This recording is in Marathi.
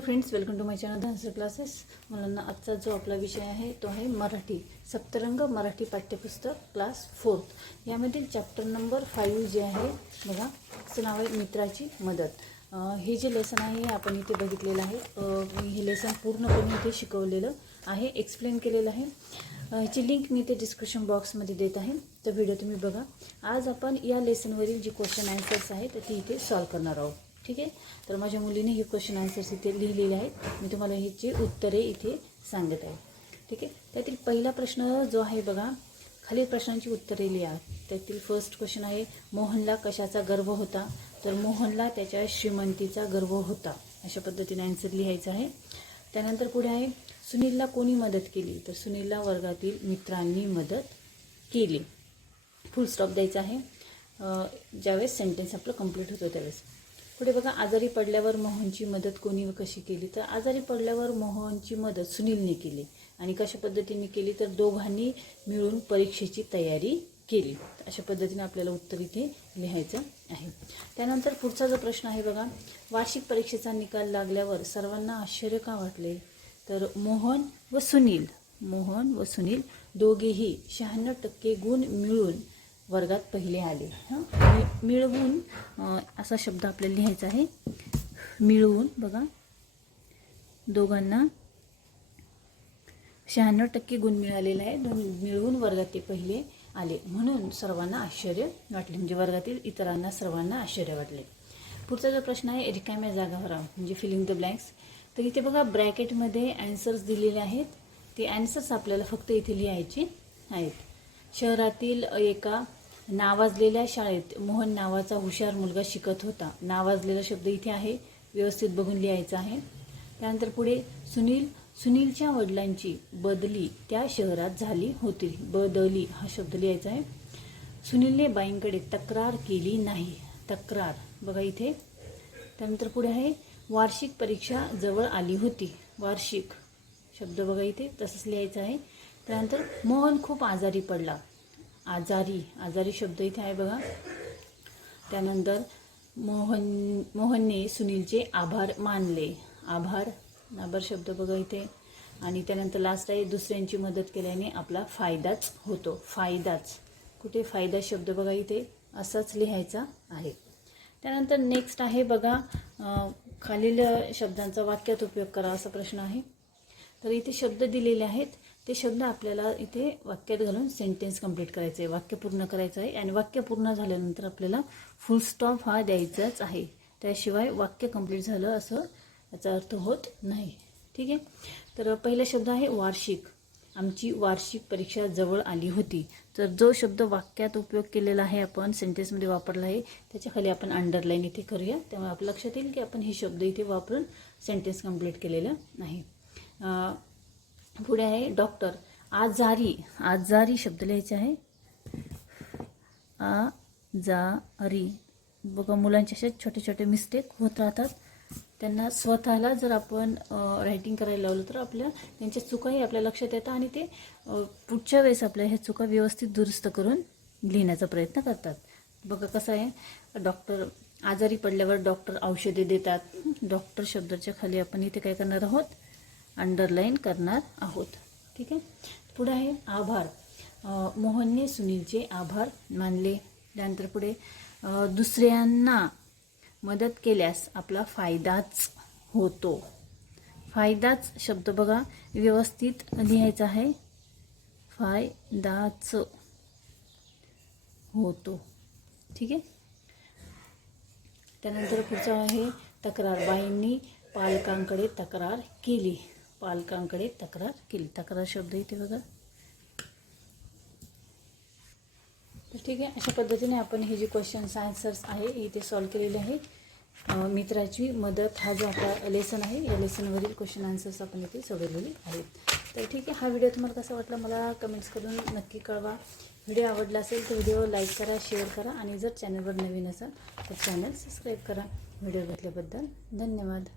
Friends welcome to my channel dancer classes मुलांना आजचा जो आपला विषय आहे तो आहे मराठी सप्तरंग मराठी पाठ्यपुस्तक क्लास फोर्थ यामधील चॅप्टर नंबर फाईव्ह जे आहे बघा असं नाव आहे मित्राची मदत. हे जे लेसन आहे हे आपण इथे बघितलेलं आहे. मी हे लेसन पूर्णपणे इथे शिकवलेलं आहे एक्सप्लेन केलेलं आहे. ह्याची लिंक मी इथे डिस्क्रिप्शन बॉक्समध्ये देत आहे. तर व्हिडिओ तुम्ही बघा. आज आपण या लेसनवरील जी क्वेश्चन आन्सर्स आहेत ती इथे सॉल्व करणार आहोत. ठीक आहे? तर माझ्या मुलीने हे क्वेश्चन आन्सर्स इथे लिहिलेले आहेत. मी तुम्हाला ह्याची उत्तरे इथे सांगत आहे. ठीक आहे? त्यातील पहिला प्रश्न जो आहे बघा खालील प्रश्नांची उत्तरे लिहा. त्यातील फर्स्ट क्वेश्चन आहे मोहनला कशाचा गर्व होता? तर मोहनला त्याच्या श्रीमंतीचा गर्व होता. अशा पद्धतीने आन्सर लिहायचा आहे. त्यानंतर पुढे आहे सुनीलला कोणी मदत केली? तर सुनीलला वर्गातील मित्रांनी मदत केली. फुल स्टॉप द्यायचा आहे. ज्यावेळेस सेंटेन्स आपलं कंप्लीट होतं त्यावेळेस. पुढे बघा आजारी पडल्यावर मोहनची मदत कोणी व कशी केली? तर आजारी पडल्यावर मोहनची मदत सुनीलने केली. आणि कशा पद्धतीने केली? तर दोघांनी मिळून परीक्षेची तयारी केली. अशा पद्धतीने आपल्याला उत्तर इथे लिहायचं आहे. त्यानंतर पुढचा जो प्रश्न आहे बघा वार्षिक परीक्षेचा निकाल लागल्यावर सर्वांना आश्चर्य का वाटले? तर मोहन व सुनील मोहन व सुनील दोघेही शहाण्णव टक्के गुण मिळून वर्गात पहिले आले. हां? मिळवून असा शब्द आपल्याला लिहायचा आहे. मिळवून बघा. दोघांना शहाण्णव टक्के गुण मिळालेला आहे. दोन मिळवून वर्गात ते पहिले आले. म्हणून सर्वांना आश्चर्य वाटले. म्हणजे वर्गातील इतरांना सर्वांना आश्चर्य वाटले. पुढचा जो प्रश्न आहे रिकाम्या जागा भरा म्हणजे फिलिंग द ब्लँक्स तर इथे बघा ब्रॅकेटमध्ये ॲन्सर्स दिलेले आहेत. ते ॲन्सर्स आपल्याला फक्त इथे लिहायचे आहेत. शहरातील एका नावाजलेल्या शाळेत मोहन नावाचा हुशार मुलगा शिकत होता. नावाजलेला शब्द इथे आहे. व्यवस्थित बघून लिहायचा आहे. त्यानंतर पुढे सुनील सुनीलच्या वडिलांची बदली त्या शहरात झाली होती. बदली हा शब्द लिहायचा आहे. सुनीलने बाईंकडे तक्रार केली नाही. तक्रार बघा इथे. त्यानंतर पुढे आहे वार्षिक परीक्षा जवळ आली होती. वार्षिक शब्द बघा इथे तसंच लिहायचं आहे. त्यानंतर मोहन खूप आजारी पडला. आजारी आजारी शब्द इथे आहे बघा. त्यानंतर मोहन मोहनने सुनीलचे आभार मानले. आभार आभार शब्द बघा इथे. आणि त्यानंतर लास्ट आहे दुसऱ्यांची मदत केल्याने आपला फायदाच होतो. फायदाच. कुठे फायदा शब्द बघा इथे? असाच लिहायचा आहे. त्यानंतर नेक्स्ट आहे बघा खालील शब्दांचा वाक्यात उपयोग करा असा प्रश्न आहे. तर इथे शब्द दिलेले आहेत. ते शब्द आपल्याला इथे वाक्यात घालून सेंटेन्स कंप्लीट करायचं आहे वाक्य पूर्ण करायचं आहे आणि वाक्य पूर्ण झाल्यानंतर आपल्याला फुल स्टॉप हा द्यायचाच आहे. त्याशिवाय वाक्य कंप्लीट झालं असं याचा अर्थ होत नाही. ठीक आहे? तर पहिला शब्द आहे वार्षिक. आमची वार्षिक परीक्षा जवळ आली होती. तर जो शब्द वाक्यात उपयोग केलेला आहे आपण सेंटेन्समध्ये वापरला आहे त्याच्याखाली आपण अंडरलाईन इथे करूया. त्यामुळे आपलं लक्षात येईल की आपण हे शब्द इथे वापरून सेंटेन्स कंप्लीट केलेलं नाही. पुढे आहे डॉक्टर. आजारी आजारी शब्द लिहायचे आहे. आ जा री बघा मुलांचे असे छोटे छोटे मिस्टेक होत राहतात. त्यांना स्वतःला जर आपण रायटिंग करायला लावलं तर आपल्या त्यांच्या चुकाही आपल्या लक्षात येतात आणि ते पुढच्या वेळेस आपल्या ह्या चुका व्यवस्थित दुरुस्त करून लिहिण्याचा प्रयत्न करतात. बघा कसं आहे. डॉक्टर आजारी पडल्यावर डॉक्टर औषधे देतात. डॉक्टर शब्दाच्या खाली आपण इथे काय करणार आहोत? अंडरलाईन करणार आहोत. ठीक आहे? पुढे आहे आभार. मोहनने सुनीलचे आभार मानले. त्यानंतर पुढे दुसऱ्यांना मदत केल्यास आपला फायदाच होतो. फायदाच शब्द बघा व्यवस्थित लिहायचा आहे. फायदाच होतो. ठीक आहे? त्यानंतर पुढचं आहे तक्रार. बाईंनी पालकांकडे तक्रार केली. पालकांकडे तक्रार केली. तक्रार शब्द इथे बघा. तर ठीक आहे अशा पद्धतीने आपण हे जे क्वेश्चन्स आन्सर्स आहे इथे सॉल्व केलेले आहे मित्राची मदत हा जो आपला लेसन आहे या लेसनवरील क्वेश्चन आन्सर्स आपण इथे सोडवलेले आहेत. तर ठीक आहे हा व्हिडिओ तुम्हाला कसा वाटला मला कमेंट्स करून नक्की कळवा. व्हिडिओ आवडला असेल तर व्हिडिओ लाईक करा शेअर करा आणि जर चॅनलवर नवीन असाल तर चॅनल सबस्क्राईब करा. व्हिडिओ घेतल्याबद्दल धन्यवाद.